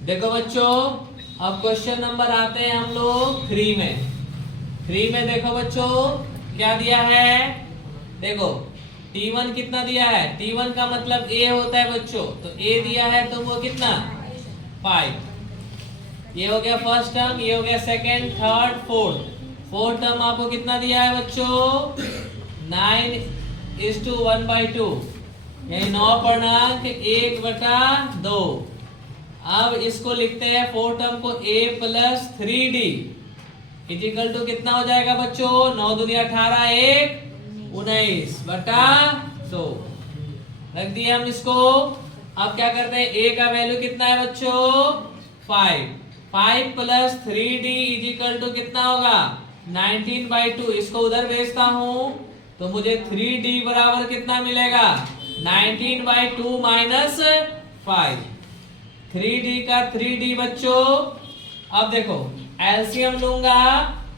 देखो बच्चों, अब क्वेश्चन नंबर आते हैं हम लोग 3 में। 3 में देखो बच्चों क्या दिया है। देखो T1 कितना दिया है। T1 का मतलब A होता है बच्चों, तो A दिया है तो वो कितना 5। ये हो गया फर्स्ट टर्म, ये हो गया सेकेंड, थर्ड, फोर्थ टर्म आपको कितना दिया है बच्चों 9:1/2, यानी 9 पूर्णांक 1/2। अब इसको लिखते हैं फोर्थ टर्म को a plus 3d equal to कितना हो जाएगा बच्चों 9 दूनी 18, 1 19 बटा 100। रख दिए हम इसको। अब क्या करते हैं, a का वैल्यू कितना है बच्चों 5 प्लस 3d इजिकल टू कितना होगा 19/2। इसको उधर भेजता हूं तो मुझे 3d बराबर कितना मिलेगा 19/2 माइनस 5। 3d का 3d बच्चों। अब देखो एलसीएम लूंगा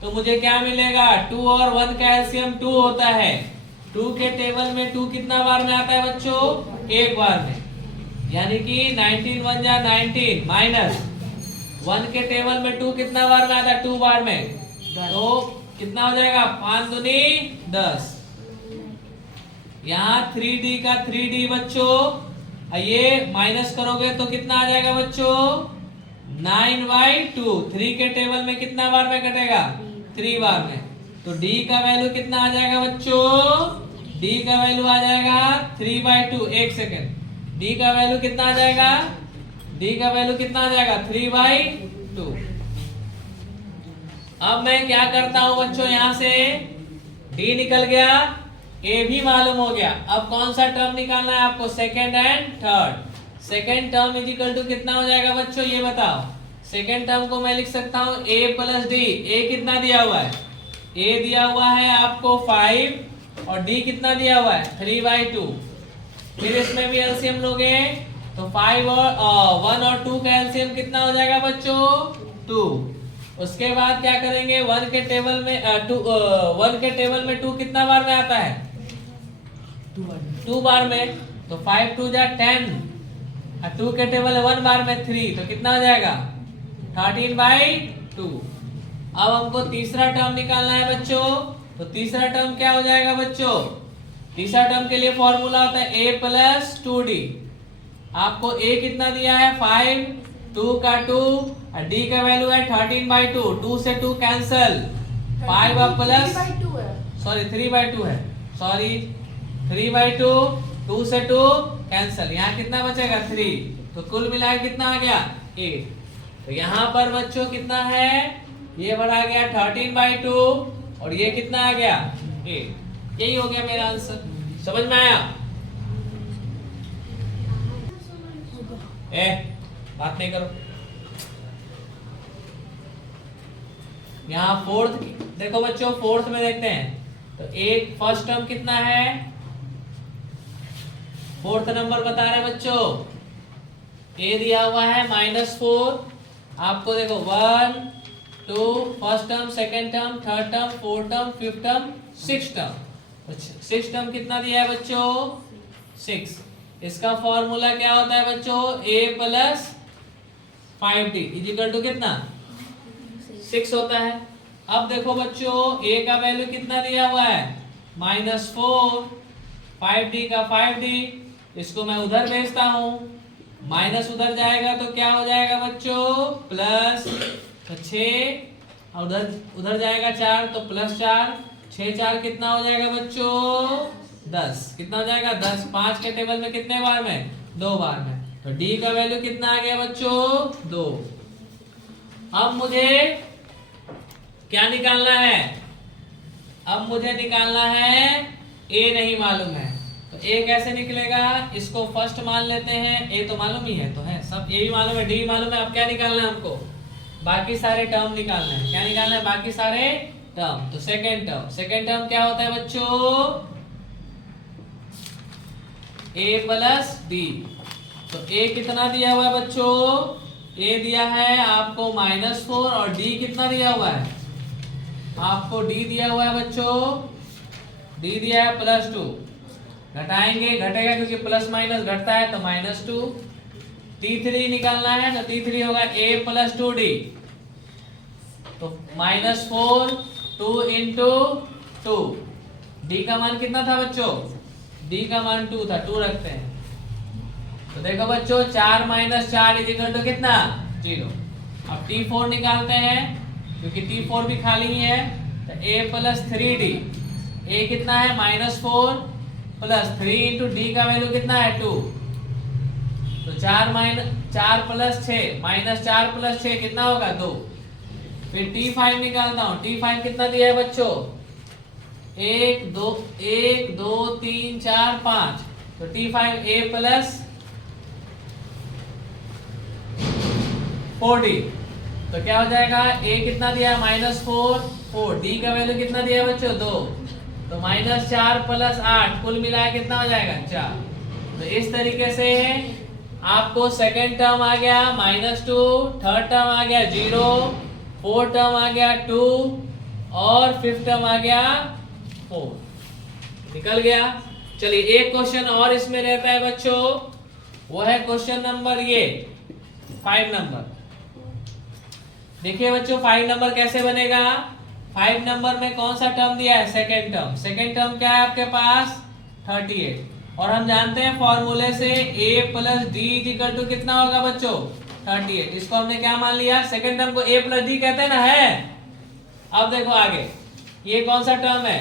तो मुझे क्या मिलेगा 2 और 1 का एलसीएम 2 होता है। 2 के टेबल में 2 कितना बार में आता है बच्चों एक बार में, यानी कि 19 1 जा 19 माइनस 1 के टेबल में 2 कितना बार में आता है 2 बार में, तो कितना हो जाएगा 5 दूनी 10। यहाँ 3d का 3d बच्चों, ये माइनस करोगे तो कितना आ जाएगा बच्चों 9/2। 3 के टेबल में कितना बार में कटेगा 3 बार में, तो d का वैल्यू कितना आ जाएगा बच्चों d का वैल्यू आ जाएगा 3/2। एक सेकेंड, d का वैल्यू कितना आ जाएगा, d का वैल्यू कितना आ जाएगा 3/2। अब मैं क्या करता हूं बच्चों, यहां से d निकल गया, a भी मालूम हो गया। अब कौन सा टर्म निकालना है आपको second and third. Second term is equal to कितना हो जाएगा बच्चों ये बताओ। सेकेंड टर्म को मैं लिख सकता हूं a प्लस डी। a कितना दिया हुआ है, a दिया हुआ है आपको 5 और d कितना दिया हुआ है 3/2। फिर इसमें भी एलसीएम लोगे तो 5 और 1 और 2 का एलसीएम कितना हो जाएगा बच्चों 2। उसके बाद क्या करेंगे 1 के टेबल में 1 के टेबल में 2 कितना बार में आता है 2 बार में, तो 5 2 जा 10 और 2 के टेबल 1 बार में 3, तो कितना हो जाएगा 13/2। अब हमको तीसरा टर्म निकालना है बच्चों, तो तीसरा टर्म क्या हो जाएगा बच्चों, तीसरा टर्म के लिए फॉर्मूला होता है a प्लस 2d। आपको a कितना दिया है 5, 2 का 2 और d का वैल्यू है 13/2। 2 से 2 कैंसल, 5 अब प्लस सॉरी 3/2 है, सॉरी 3/2, 2 से 2 कैंसल, यहाँ कितना बचेगा 3, तो कुल मिलाकर कितना आ गया 8। तो यहाँ पर बच्चों कितना है, ये बढ़ा गया 13/2 और ये कितना आ गया 8। यही हो गया मेरा आंसर। समझ में आया? बात नहीं करो। यहाँ फोर्थ देखो बच्चों, फोर्थ में देखते हैं तो एक फर्स्ट टर्म कितना है, फोर्थ नंबर बता रहे बच्चों, a दिया हुआ है -4। आपको देखो 1 2 first term, second term, third term, fourth term, fifth term, six term. Six term कितना दिया है बच्चों 6। इसका फॉर्मूला क्या होता है बच्चों a plus 5d is equal to कितना 6 होता है। अब देखो बच्चों a का वैल्यू कितना दिया हुआ है -4, 5d का 5d, इसको मैं उधर भेजता हूं, माइनस उधर जाएगा तो क्या हो जाएगा बच्चों प्लस, तो 6 और उधर जाएगा 4 तो +4, 6 4 कितना हो जाएगा बच्चों 10। कितना हो जाएगा 10। 5 के टेबल में कितने बार में 2 बार में, तो d का वैल्यू कितना आ गया बच्चों 2। अब मुझे क्या निकालना है, अब मुझे निकालना है a नहीं मालूम है, तो a कैसे निकलेगा, इसको फर्स्ट मान लेते हैं, a तो मालूम ही है, तो है सब a भी मालूम है, d भी मालूम है। अब क्या निकालना है हमको, बाकी सारे टर्म निकालना है। क्या निकालना है बाकी सारे टर्म, तो सेकेंड टर्म, सेकेंड टर्म क्या होता है बच्चों a प्लस d। तो a कितना दिया हुआ है बच्चों, a दिया है आपको -4 और d कितना दिया हुआ है आपको, d दिया हुआ है बच्चों, d दिया है +2। घटाएंगे घटेगा क्योंकि प्लस माइनस घटता है तो -2, T3 निकालना है तो T3 होगा A प्लस 2D, तो -4 2 इंटू 2, D का मान कितना था बच्चों? D का मान 2 था, 2 रखते हैं। तो देखो बच्चों 4 - 4 इक्वल टू कितना? 0। अब T4 निकालते हैं क्योंकि T4 भी खाली ही है, तो A प्लस 3D, A कितना है? -4 प्लस 3 इंटू D का वैल्यू कितना है? 2, तो 4 प्लस 6 -4 प्लस 6 कितना होगा? 2। फिर T5 निकालता हूं, T5 कितना दिया है बच्चों? 1 2 3 4 5, तो T5 A प्लस 4D, तो क्या हो जाएगा? A कितना दिया? -4 4, D का वैल्यू कितना दिया है बच्चों? 2, तो -4 प्लस 8 कुल मिलाया कितना हो जाएगा? 4। तो इस तरीके से आपको सेकेंड टर्म आ गया -2, थर्ड टर्म आ गया 0, फोर्थ टर्म आ गया 2 और फिफ्थ टर्म आ गया 4। निकल गया। चलिए एक क्वेश्चन और इसमें रहता है बच्चों, वो है क्वेश्चन नंबर ये 5 नंबर। देखिए बच्चों 5 नंबर कैसे बनेगा। 5 नंबर में कौन सा टर्म दिया है? Second term. सेकेंड टर्म क्या है आपके पास? 38, और हम जानते हैं फॉर्मूले से A plus D equal to कितना होगा बच्चों? 38। इसको हमने क्या मान लिया? सेकेंड टर्म को A प्लस डी कहते हैं ना, है। अब देखो आगे, ये कौन सा टर्म है?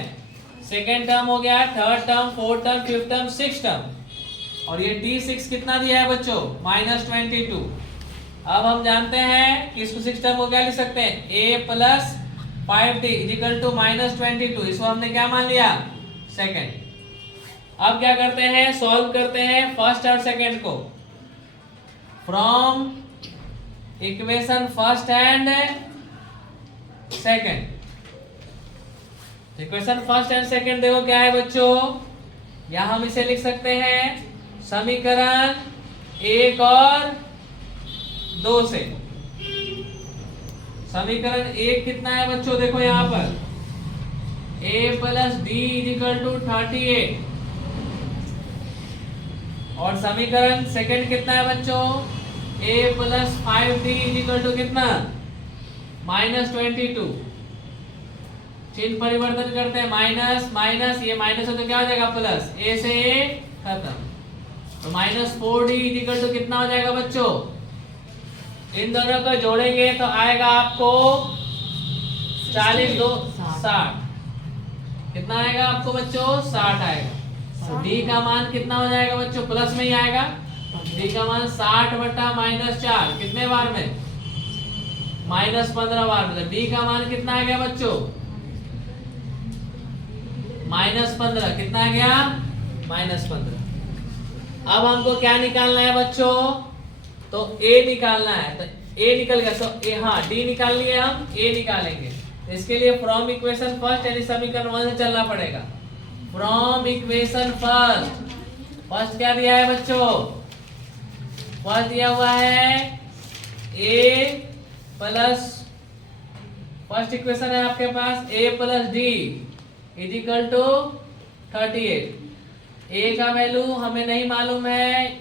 सेकेंड टर्म हो गया, third term, fourth term, fifth term, six term, और ये T6 कितना दिया है बच्चों? -22। अब हम जानते हैं कि इसको सिक्स टर्म को क्या लिख सकते हैं? A plus 5D equal to -22। इसको हमने क्या मान लिया? सेकेंड। अब क्या करते हैं? सॉल्व करते हैं फर्स्ट और सेकेंड को from equation first and second. Equation first and second देखो क्या है बच्चों, यहां हम इसे लिख सकते हैं समीकरण 1 और 2 से। समीकरण 1 कितना है बच्चों? देखो यहां पर A plus D equal to 38, और समीकरण सेकंड कितना है बच्चों? A plus 5D equal to कितना? -22। चिन्ह परिवर्तन करते हैं, माइनस माइनस, ये माइनस हो तो क्या हो जाएगा? प्लस। A से A खत्म, तो -4D इक्वल टू कितना हो जाएगा बच्चों? इन दोनों को जोड़ेंगे तो आएगा आपको 40 2 60। कितना आएगा आपको बच्चों? 60 आएगा। तो D का मान कितना हो जाएगा बच्चों? प्लस में ही आएगा। D का मान 60 बटा -4 कितने बार में? -15 बार में। तो D का मान कितना आ गया बच्चों? -15। कितना आ गया? -15। अब हमको क्या निकालना है बच्चों? तो A निकालना है, तो A निकल गया, तो A, हाँ D निकाल लिए हम, A निकालेंगे। इसके लिए फ्रॉम इक्वेशन फर्स्ट यानी समीकरण 1 से चलना पड़ेगा। फ्रॉम इक्वेशन फर्स्ट, फर्स्ट क्या दिया है बच्चों? फर्स्ट दिया हुआ है A प्लस, फर्स्ट इक्वेशन है आपके पास A plus D equal to 38। A का वैल्यू हमें नहीं मालूम है,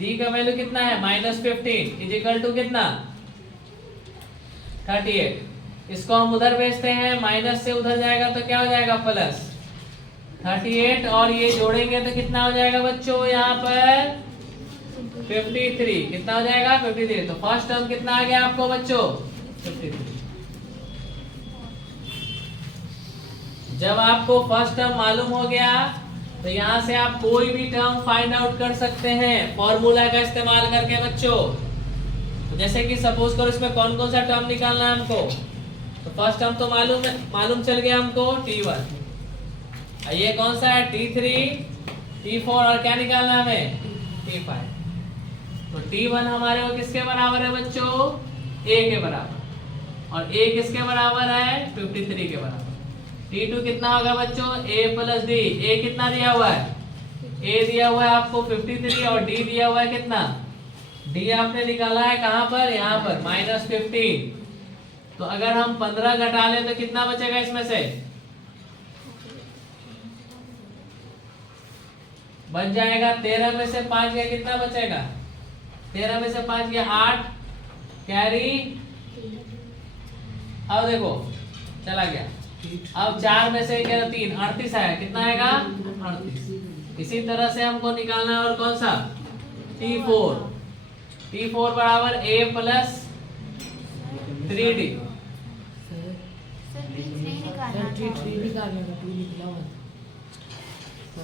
D का वैल्यू कितना है? -15 इक्वल टू कितना? 38। इसको हम उधर भेजते हैं, माइनस से उधर जाएगा तो क्या हो जाएगा? प्लस 38, और ये जोड़ेंगे तो कितना हो जाएगा बच्चों? यहाँ पर 53। कितना हो जाएगा? 53। तो फर्स्ट टर्म कितना आ गया आपको बच्चों? 53। जब आपको फर्स्ट टर्म मालूम हो गया तो यहाँ से आप कोई भी टर्म फाइंड आउट कर सकते हैं फॉर्मूला का इस्तेमाल करके बच्चों। तो जैसे कि सपोज करो इसमें कौन कौन सा टर्म निकालना है हमको, तो फर्स्ट टर्म तो मालूम चल गया हमको T1, ये कौन सा है? T3 T4, और क्या निकालना है हमें? T5। तो T1 हमारे वो किसके बराबर है बच्चों? A के बराबर, और A किसके बराबर है? 53 के बराबर। T2 कितना होगा बच्चों? A plus D. A कितना दिया हुआ है? A दिया हुआ है आपको 53, और D दिया हुआ है कितना? D आपने निकाला है कहां पर? यहाँ पर -15। तो अगर हम 15 घटा लें तो कितना बचेगा इसमें से? बच जाएगा 13 में से 5 गया, कितना बचेगा? 13 में से 5 गया 8, कैरी, अब देखो चला गया। अब 4 में से क्या 3, 38 आया, कितना आएगा 38। इसी तरह से हमको निकालना है और कौन सा T4, T4 बराबर A प्लस 3D।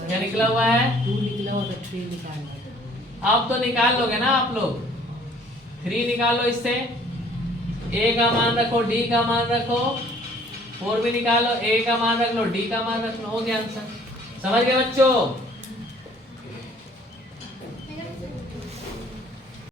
क्या निकला हुआ है 2 निकला हुआ था, 3 निकालना था। अब तो निकाल लोगे ना आप लोग, 3 निकालो इससे, A का मान रखो, D का मान रखो, 4 भी निकालो, A का मान रख लो, D का मान रख लो, हो गया आंसर। समझ गए बच्चों?